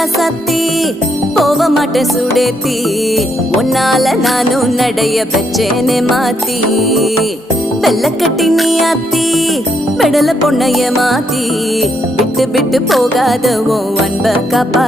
ராசாத்தி போக மாட்டேன் சுடேத்தி உன்னால நானும் நடைய பெச்சேனே மாத்தி வெள்ளக்கட்டி நீ ஆத்தி பெடல பொண்ணைய மாத்தி விட்டு விட்டு போகாத உன் அன்ப காப்பா